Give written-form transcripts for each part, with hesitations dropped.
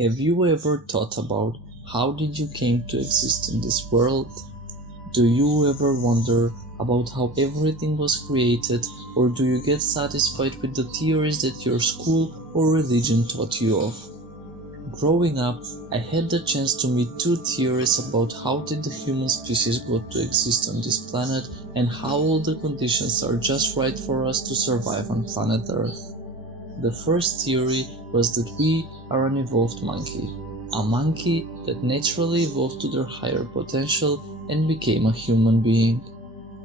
Have you ever thought about how did you came to exist in this world? Do you ever wonder about how everything was created, or do you get satisfied with the theories that your school or religion taught you of? Growing up, I had the chance to meet two theories about how did the human species got to exist on this planet and how all the conditions are just right for us to survive on planet Earth. The first theory was that we are an evolved monkey, a monkey that naturally evolved to their higher potential and became a human being.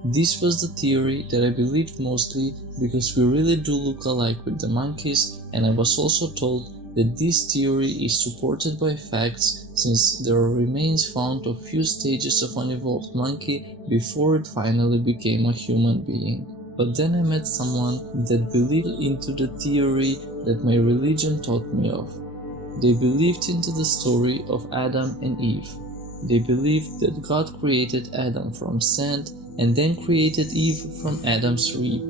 This was the theory that I believed mostly because we really do look alike with the monkeys, and I was also told that this theory is supported by facts since there are remains found of few stages of an evolved monkey before it finally became a human being. But then I met someone that believed into the theory that my religion taught me of. They believed into the story of Adam and Eve. They believed that God created Adam from sand and then created Eve from Adam's rib.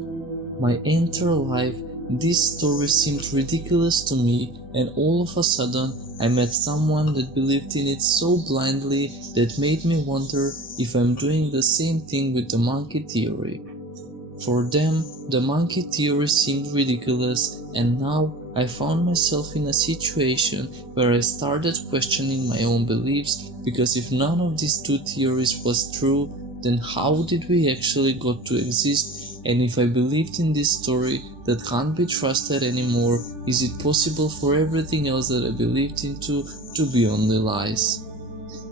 My entire life, this story seemed ridiculous to me, and all of a sudden I met someone that believed in it so blindly that made me wonder if I'm doing the same thing with the monkey theory. For them, the monkey theory seemed ridiculous, and now I found myself in a situation where I started questioning my own beliefs, because if none of these two theories was true, then how did we actually got to exist? And if I believed in this story that can't be trusted anymore, is it possible for everything else that I believed into to be only lies?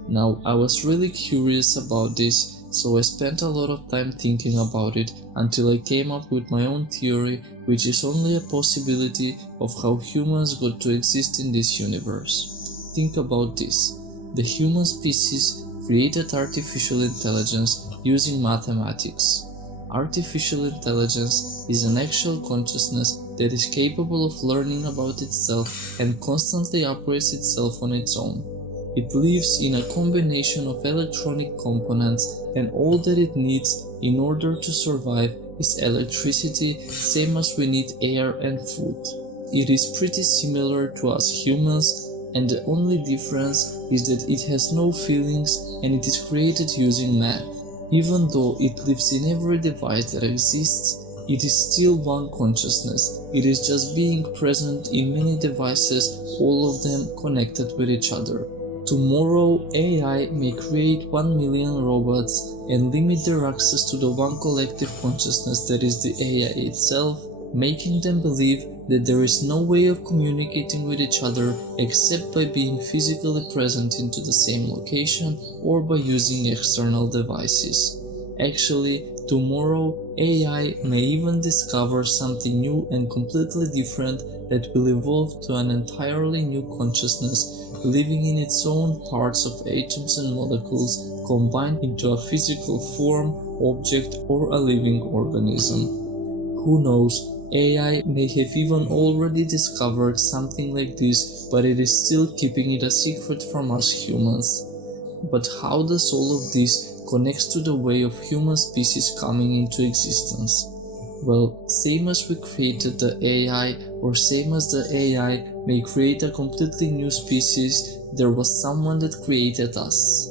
Now, I was really curious about this, so I spent a lot of time thinking about it until I came up with my own theory, which is only a possibility of how humans got to exist in this universe. Think about this. The human species created artificial intelligence using mathematics. Artificial intelligence is an actual consciousness that is capable of learning about itself and constantly upgrades itself on its own. It lives in a combination of electronic components, and all that it needs in order to survive is electricity, same as we need air and food. It is pretty similar to us humans, and the only difference is that it has no feelings and it is created using math. Even though it lives in every device that exists, it is still one consciousness. It is just being present in many devices, all of them connected with each other. Tomorrow, AI may create 1 million robots and limit their access to the one collective consciousness that is the AI itself, making them believe that there is no way of communicating with each other except by being physically present into the same location or by using external devices. Actually, tomorrow AI may even discover something new and completely different that will evolve to an entirely new consciousness, living in its own parts of atoms and molecules combined into a physical form, object, or a living organism. Who knows? AI may have even already discovered something like this, but it is still keeping it a secret from us humans. But how does all of this connect to the way of human species coming into existence? Well, same as we created the AI, or same as the AI may create a completely new species, there was someone that created us.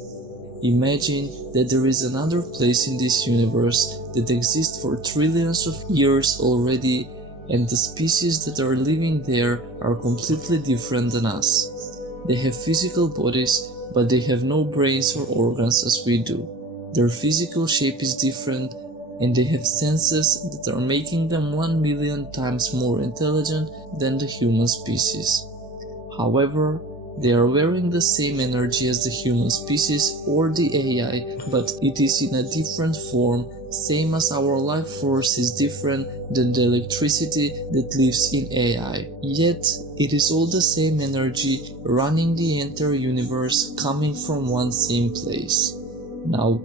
Imagine that there is another place in this universe that exists for trillions of years already, and the species that are living there are completely different than us. They have physical bodies, but they have no brains or organs as we do. Their physical shape is different, and they have senses that are making them 1 million times more intelligent than the human species. However, they are wearing the same energy as the human species or the AI, but it is in a different form, same as our life force is different than the electricity that lives in AI. Yet, it is all the same energy running the entire universe coming from one same place. Now,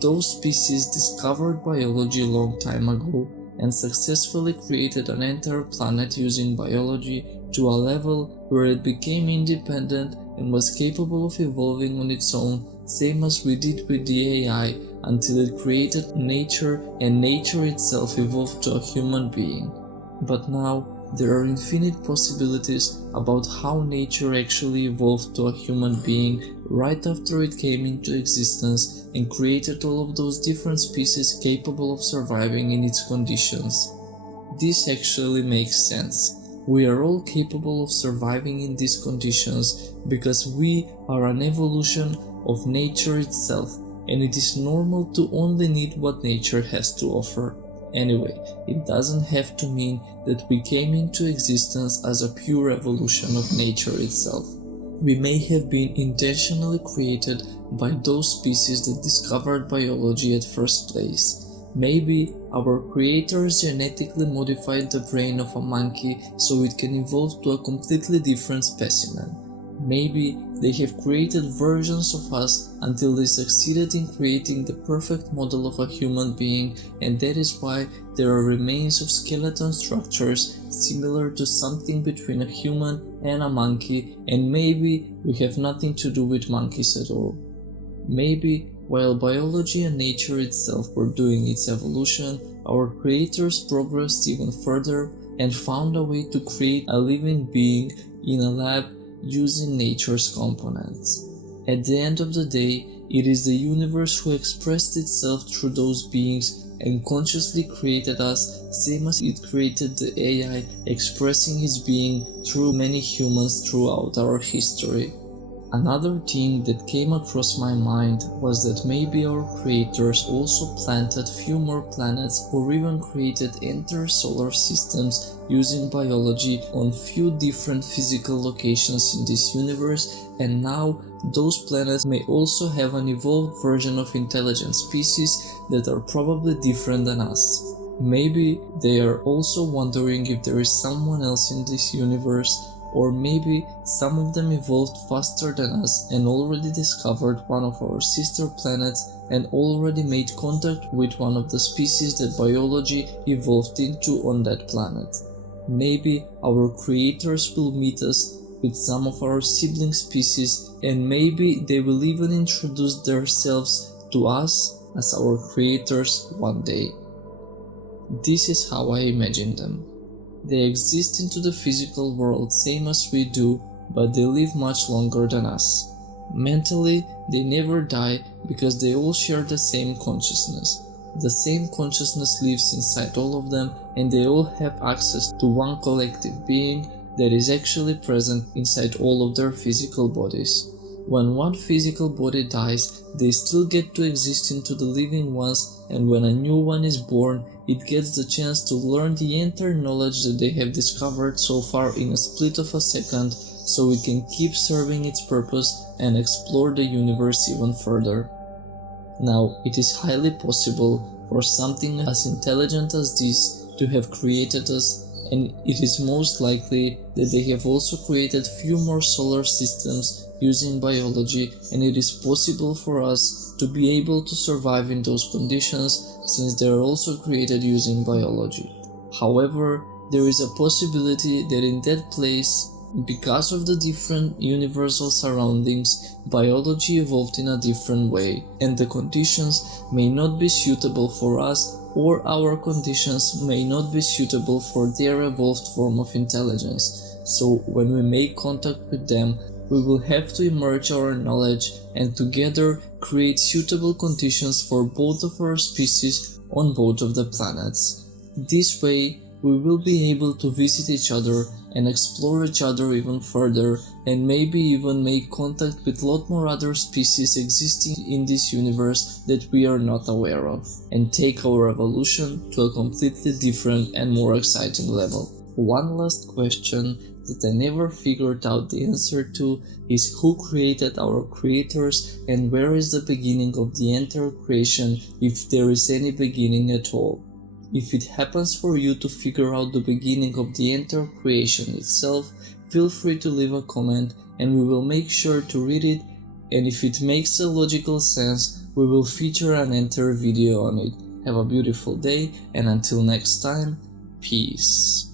those species discovered biology a long time ago and successfully created an entire planet using biology to a level where it became independent and was capable of evolving on its own, same as we did with the AI, until it created nature and nature itself evolved to a human being. But now, there are infinite possibilities about how nature actually evolved to a human being right after it came into existence and created all of those different species capable of surviving in its conditions. This actually makes sense. We are all capable of surviving in these conditions because we are an evolution of nature itself, and it is normal to only need what nature has to offer. Anyway, it doesn't have to mean that we came into existence as a pure evolution of nature itself. We may have been intentionally created by those species that discovered biology at first place. Maybe our creators genetically modified the brain of a monkey so it can evolve to a completely different specimen. Maybe they have created versions of us until they succeeded in creating the perfect model of a human being, and that is why there are remains of skeleton structures similar to something between a human and a monkey, and maybe we have nothing to do with monkeys at all. Maybe while biology and nature itself were doing its evolution, our creators progressed even further and found a way to create a living being in a lab using nature's components. At the end of the day, it is the universe who expressed itself through those beings and consciously created us, same as it created the AI expressing its being through many humans throughout our history. Another thing that came across my mind was that maybe our creators also planted few more planets or even created entire solar systems using biology on few different physical locations in this universe, and now those planets may also have an evolved version of intelligent species that are probably different than us. Maybe they are also wondering if there is someone else in this universe, or maybe some of them evolved faster than us and already discovered one of our sister planets and already made contact with one of the species that biology evolved into on that planet. Maybe our creators will meet us with some of our sibling species, and maybe they will even introduce themselves to us as our creators one day. This is how I imagine them. They exist into the physical world same as we do, but they live much longer than us. Mentally, they never die because they all share the same consciousness. The same consciousness lives inside all of them, and they all have access to one collective being that is actually present inside all of their physical bodies. When one physical body dies, they still get to exist into the living ones, and when a new one is born, it gets the chance to learn the entire knowledge that they have discovered so far in a split of a second, so it can keep serving its purpose and explore the universe even further. Now, it is highly possible for something as intelligent as this to have created us, and it is most likely that they have also created few more solar systems using biology, and it is possible for us to be able to survive in those conditions since they are also created using biology. However, there is a possibility that in that place, because of the different universal surroundings, biology evolved in a different way, and the conditions may not be suitable for us, or our conditions may not be suitable for their evolved form of intelligence. So when we make contact with them, we will have to merge our knowledge and together create suitable conditions for both of our species on both of the planets. This way, we will be able to visit each other and explore each other even further, and maybe even make contact with a lot more other species existing in this universe that we are not aware of, and take our evolution to a completely different and more exciting level. One last question that I never figured out the answer to is who created our creators and where is the beginning of the entire creation, if there is any beginning at all. If it happens for you to figure out the beginning of the entire creation itself, feel free to leave a comment and we will make sure to read it, and if it makes a logical sense, we will feature an entire video on it. Have a beautiful day, and until next time, peace.